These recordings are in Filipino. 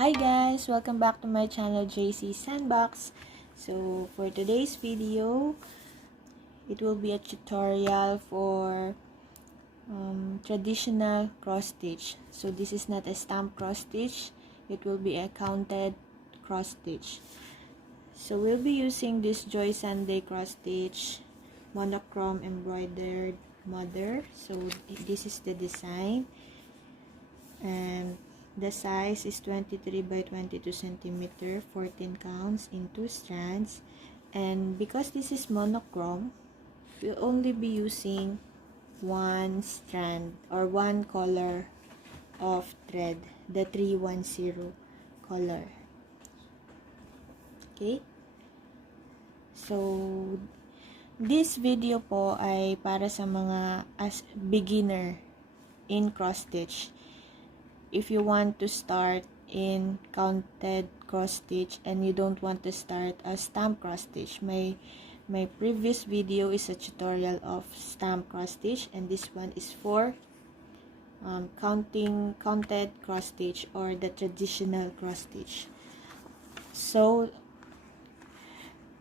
Hi guys! Welcome back to my channel JC Sandbox. So for today's video, it will be a tutorial for traditional cross stitch. So this is not a stamp cross stitch, it will be a counted cross stitch. So we'll be using this Joy Sunday cross stitch monochrome embroidered mother. So this is the design, and the size is 23 by 22 centimeter, 14 counts in 2 strands. And because this is monochrome, we'll only be using one strand or one color of thread, the 310 color. Okay? So this video po ay para sa mga beginner in cross stitch. If you want to start in counted cross stitch and you don't want to start a stamp cross stitch, my previous video is a tutorial of stamp cross stitch, and this one is for counted cross stitch or the traditional cross stitch. So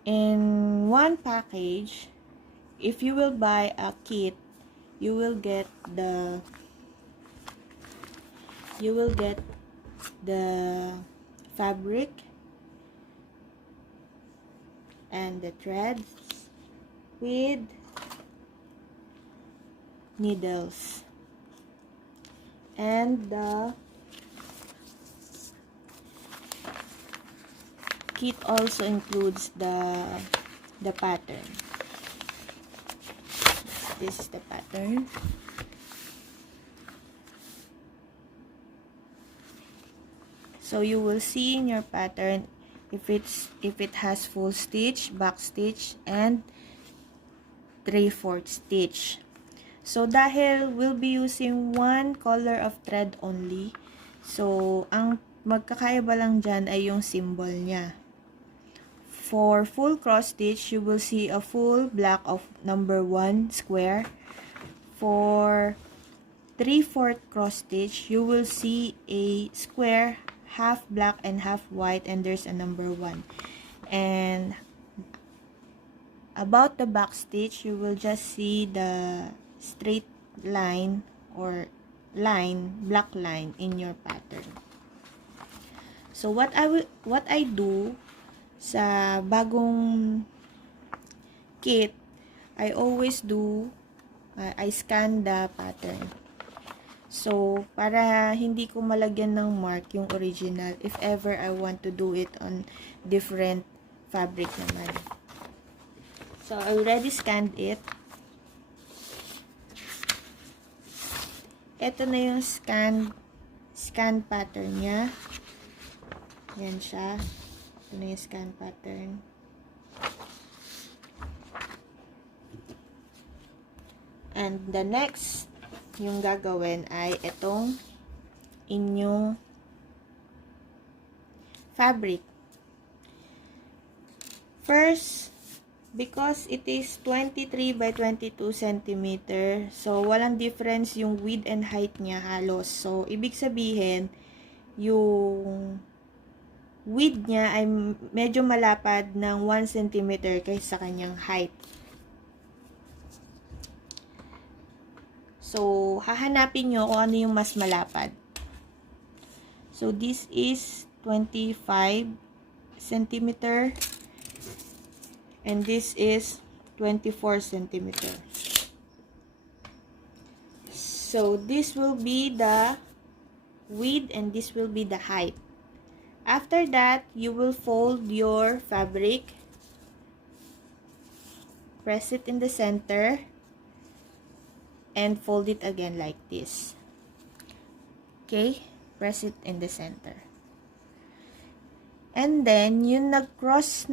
in one package, if you will buy a kit, you will get the fabric and the threads with needles, and the kit also includes the pattern. This is the pattern. So you will see in your pattern if it has full stitch, back stitch, and 3/4 stitch. So dahil we'll be using one color of thread only, so ang magkakaiba lang dyan ay yung symbol niya. For full cross stitch, you will see a full black of number 1 square. For 3/4 cross stitch, you will see a square, half black and half white, and there's a number 1. And about the back stitch, you will just see the straight line or black line in your pattern. So what I do sa bagong kit, I always do I scan the pattern. So, para hindi ko malagyan ng mark yung original if ever I want to do it on different fabric naman. So, I already scanned it. Ito na yung scan pattern niya. Yan siya. Ito na yung scan pattern. And the next yung gagawin ay itong inyong fabric. First, because it is 23 by 22 cm, so walang difference yung width and height niya halos. So, ibig sabihin, yung width niya ay medyo malapad ng 1 cm kaysa kanyang height. So, hahanapin nyo kung ano yung mas malapad. So, this is 25 cm. And this is 24 cm. So, this will be the width and this will be the height. After that, you will fold your fabric. Press it in the center. And fold it again like this. Okay? Press it in the center. And then, yung nag-cross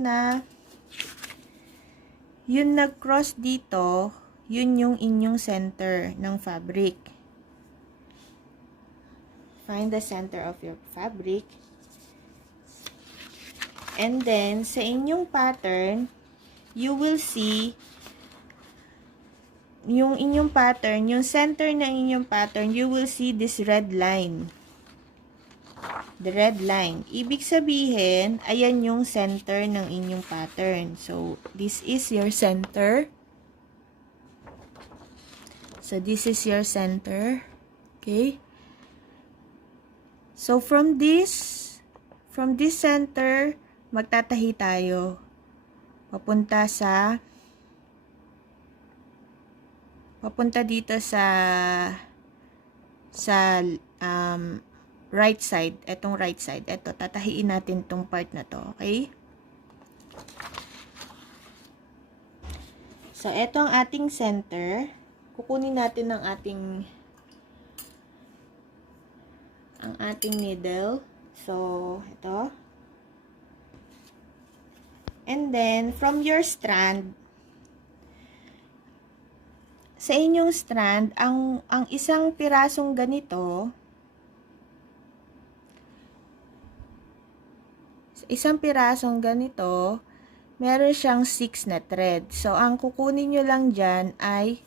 dito, yun yung inyong center ng fabric. Find the center of your fabric. And then, sa inyong pattern, you will see yung inyong pattern, yung center ng inyong pattern, you will see this red line. the red line. Ibig sabihin, ayan yung center ng inyong pattern. So, this is your center. So, this is your center. Okay? So, from this center, magtatahi tayo. Papunta dito sa right side. Etong right side. Eto, tatahiin natin tong part na to. Okay? So, eto ang ating center. Kukunin natin ang ating needle. So, ito. And then, from your strand, sa inyong strand, ang isang pirasong ganito, meron siyang 6 na thread. So, ang kukunin nyo lang dyan ay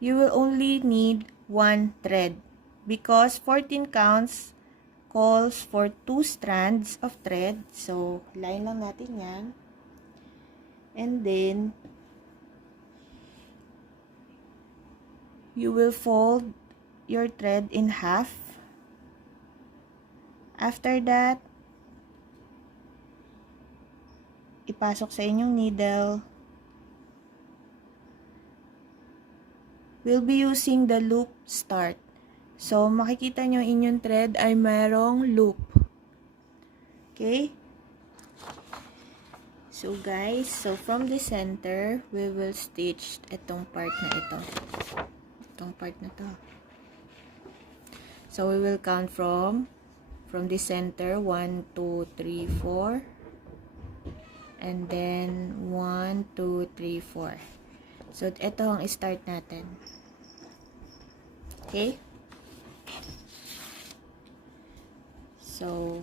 you will only need 1 thread because 14 counts calls for 2 strands of thread. So, line lang natin yan. And then, you will fold your thread in half. After that, ipasok sa inyong needle. We'll be using the loop start. So, makikita nyo inyong thread ay mayroong loop. Okay? So, guys, from the center, we will stitch itong part na ito. Itong part na to. So, we will count from the center, 1, 2, 3, 4. And then, 1, 2, 3, 4. So, ito ang start natin. Okay? So,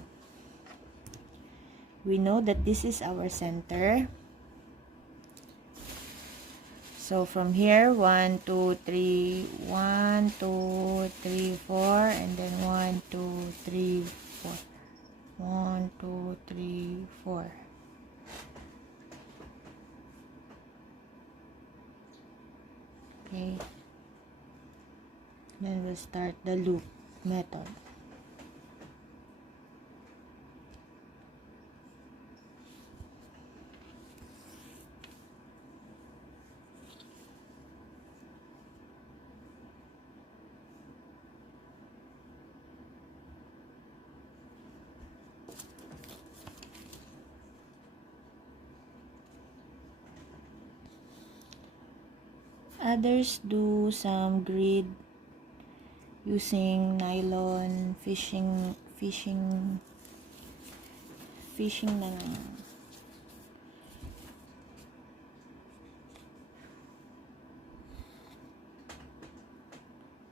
we know that this is our center. So, from here, 1, 2, 3, 1, 2, 3, 4, and then 1, 2, 3, 4. 1, 2, 3, 4. Okay. Then, we'll start the loop method. Others do some grid using nylon, fishing ng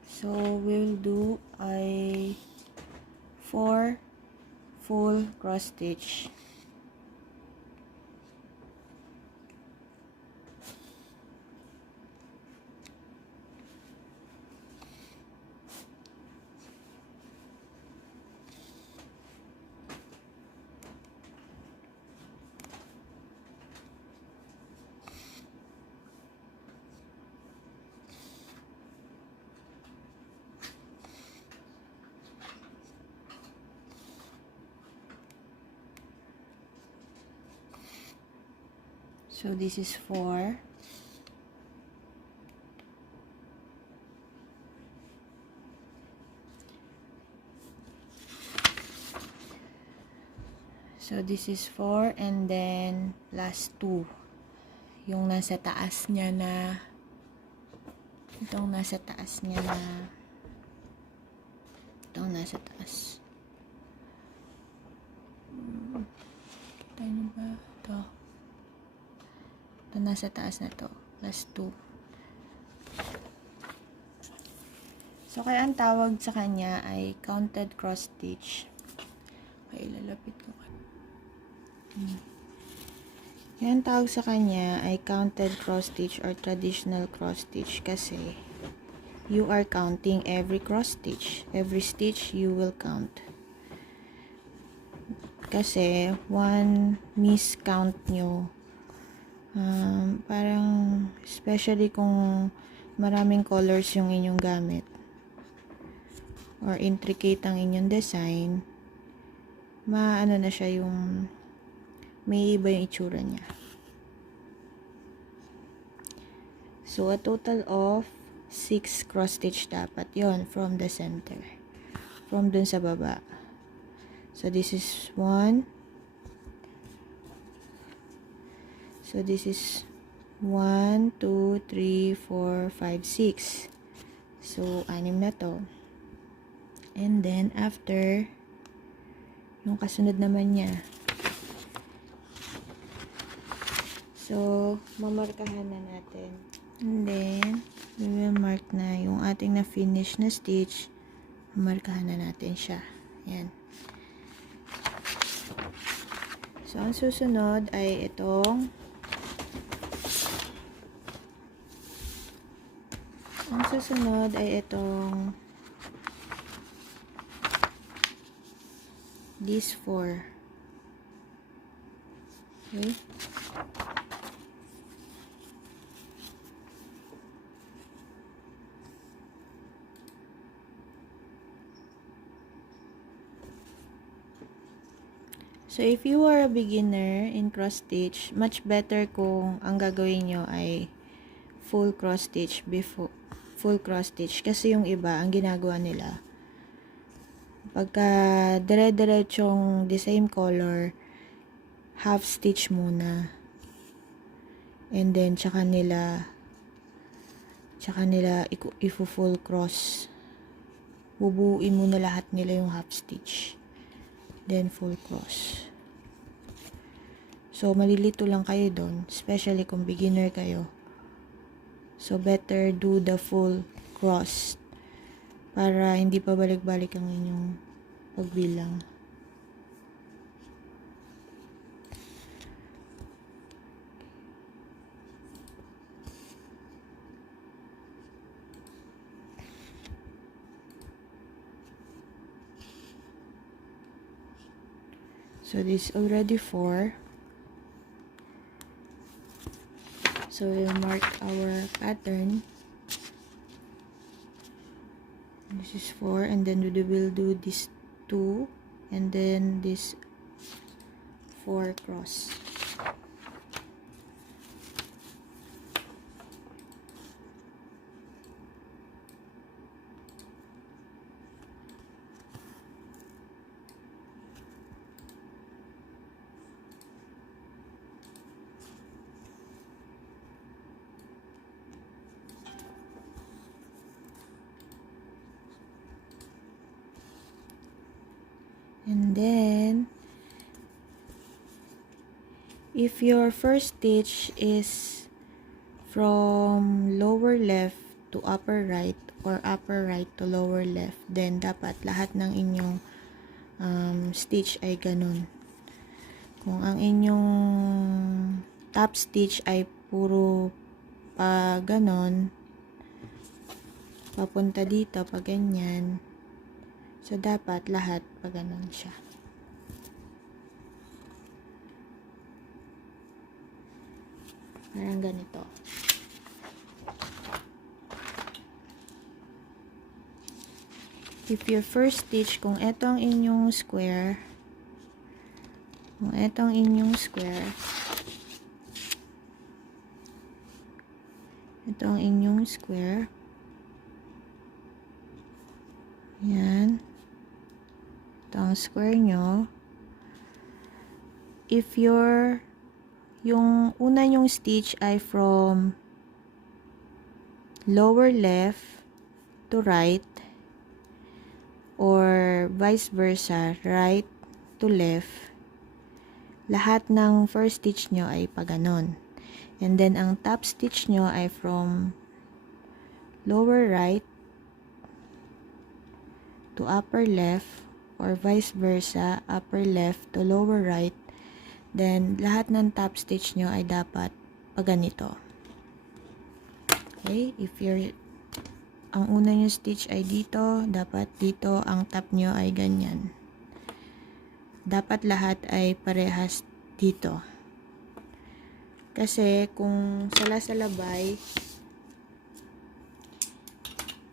so we'll do a 4 full cross stitch. So this is 4. So this is 4 and then plus 2. Yung nasa taas niya na itong nasa taas. Kita niyo ba? Ito nasa taas na to. Plus 2. So, kaya ang tawag sa kanya ay counted cross stitch. Okay, lalapit ko. Yan ang tawag sa kanya ay counted cross stitch or traditional cross stitch kasi you are counting every cross stitch. Every stitch you will count. Kasi, one miscount nyo, parang, especially kung maraming colors yung inyong gamit, or intricate ang inyong design, maano na siya yung, may iba yung itsura niya. So, a total of 6 cross stitch dapat yon from the center. From dun sa baba. So, this is 1. So, this is 1, 2, 3, 4, 5, 6. So, 6 na to. And then, after, yung kasunod naman niya. So, mamarkahan na natin. And then, we will mark na yung ating na-finish na stitch. Mamarkahan na natin siya. Ayan. So, ang susunod ay itong these 4. Okay? So, if you are a beginner in cross stitch, much better kung ang gagawin nyo ay full cross stitch before full cross stitch. Kasi yung iba, ang ginagawa nila, pagka dire-diretsong the same color, half stitch muna. And then, tsaka nila full cross. Bubuuin muna lahat nila yung half stitch. Then, full cross. So, malilito lang kayo doon. Especially kung beginner kayo. So, better do the full cross. Para hindi pa balik-balik ang inyong pagbilang. So, this is already 4. So, we'll mark our pattern. This is 4. And then, we will do this 2. And then, this 4 cross. And then, if your first stitch is from lower left to upper right or upper right to lower left, then dapat lahat ng inyong stitch ay ganun. Kung ang inyong top stitch ay puro pa ganon, papunta dito pa ganyan, so dapat lahat pa ganon siya. Parang ganito. If your first stitch, kung ito ang inyong square, ito ang inyong square, yan, ito ang square nyo. If yung una nyong stitch ay from lower left to right, or vice versa, right to left, lahat ng first stitch nyo ay paganon. And then, ang top stitch nyo ay from lower right to upper left, or vice versa, upper left to lower right. Then, lahat ng top stitch nyo ay dapat paganito. Okay? If your ang una nyo stitch ay dito, dapat dito, ang top nyo ay ganyan. Dapat lahat ay parehas dito. Kasi kung sala-salabay,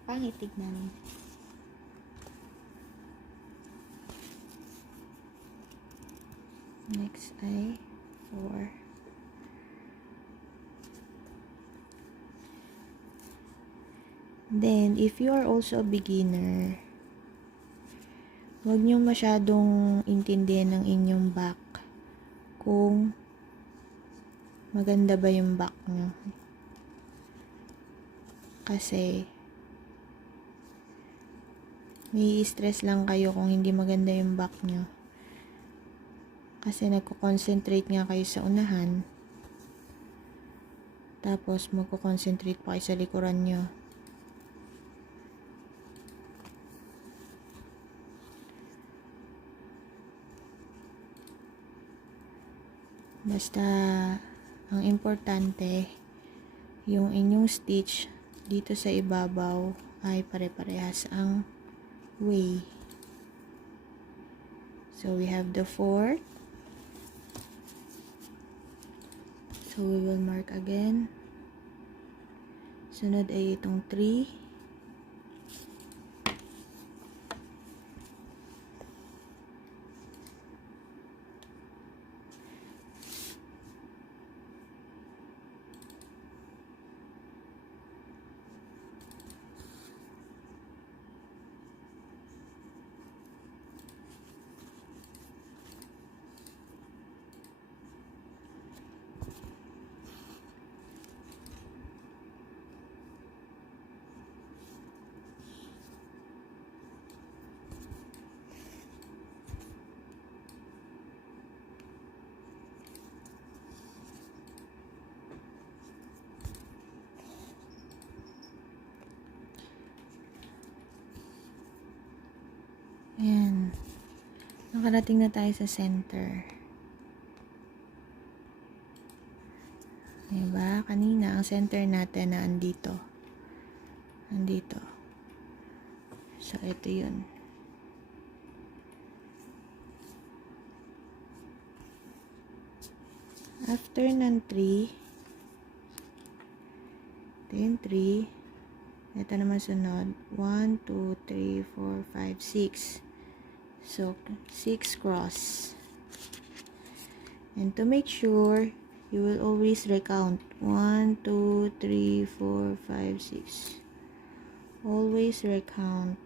pangit tignan. Next ay 4. Then, if you are also a beginner, huwag nyo masyadong intindihan ng inyong back kung maganda ba yung back nyo. Kasi, may stress lang kayo kung hindi maganda yung back nyo. Kasi nagko-concentrate nga kayo sa unahan. Tapos, magko-concentrate pa kayo sa likuran nyo. Basta, ang importante, yung inyong stitch dito sa ibabaw ay pare-parehas ang way. So, we have the 4. So, we will mark again. Sunod ay itong 3. Ayan. Nakarating na tayo sa center. Diba? Kanina, ang center natin na andito. Andito. So, ito yun. After ng 3, ito yung 3. Ito naman sunod. 1, 2, 3, 4, 5, 6. So, 6 cross. And to make sure, you will always recount. 1, 2, 3, 4, 5, 6. Always recount.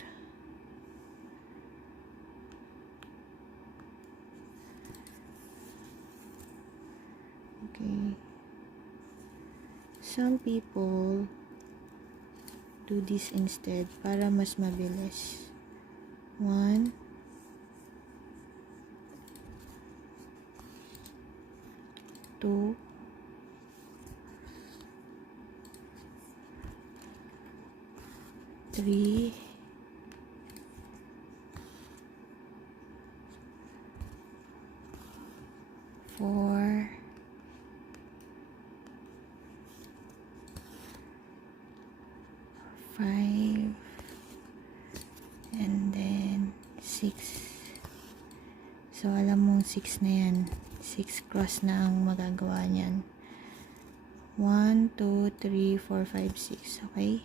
Okay. Some people do this instead para mas mabilis. 1, 2, 3, 4, 5, and then 6. So, alam mong 6 na yan. 6 cross na ang magagawa niyan. 1, 2, 3, 4, 5, 6. Okay?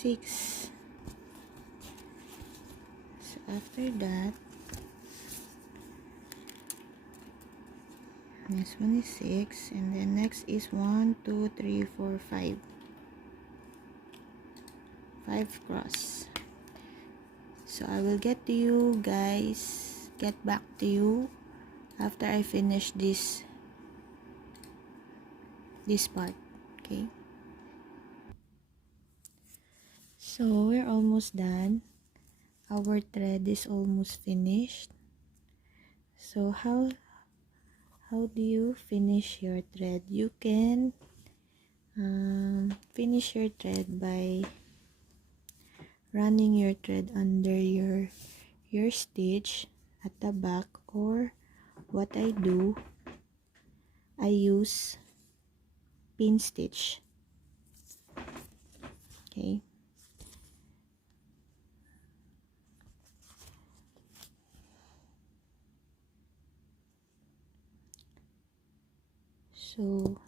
Six. So after that, next one is 6, and then next is 1, 2, 3, 4, 5. 5 cross. So I will get to you guys, get back to you after I finish this part. Okay. So we're almost done. Our thread is almost finished. So how do you finish your thread? You can finish your thread by running your thread under your stitch at the back, or what I do, I use pin stitch. Okay. So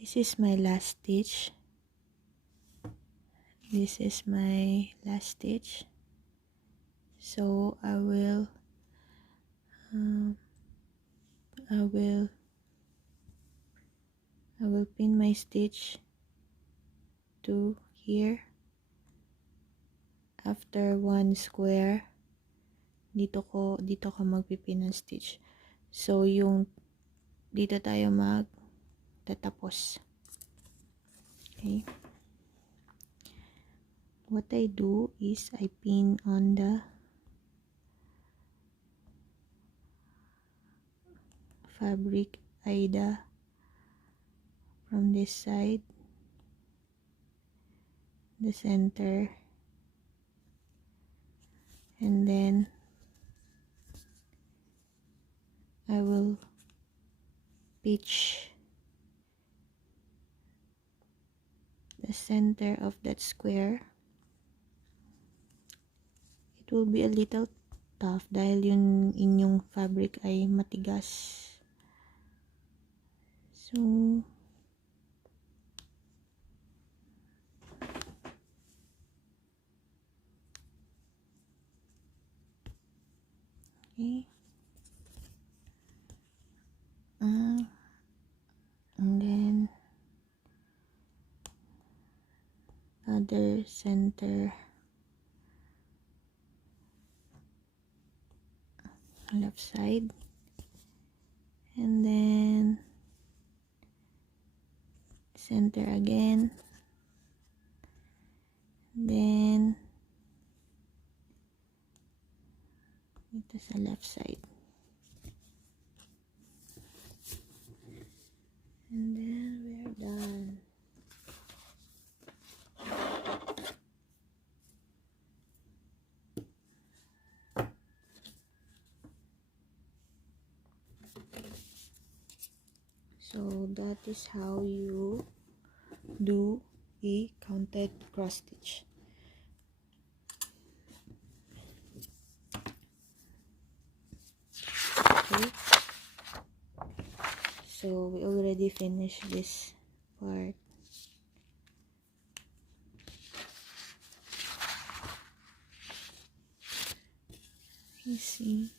this is my last stitch. This is my last stitch. So I will pin my stitch to here. After one square, dito ka magpipin ng stitch. So yung dito tayo magtatapos. Okay. What I do is I pin on the fabric either from this side, the center, and then I will pitch the center of that square. It will be a little tough dahil yung inyong fabric ay matigas. So okay. And then other center, left side, and then center again, then ito sa left side, and then we're done. So that is how you do a counted cross stitch. Okay, so we already finished this part. You see,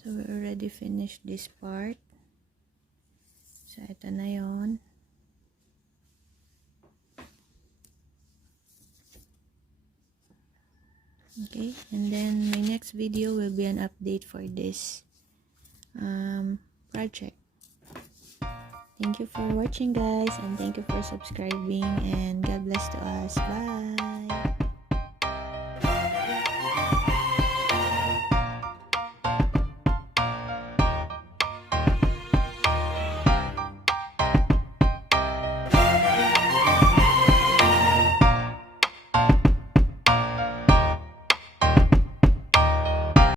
so we already finished this part. So ito na yon. Okay, and then my next video will be an update for this project. Thank you for watching, guys, and thank you for subscribing, and God bless to us. Bye.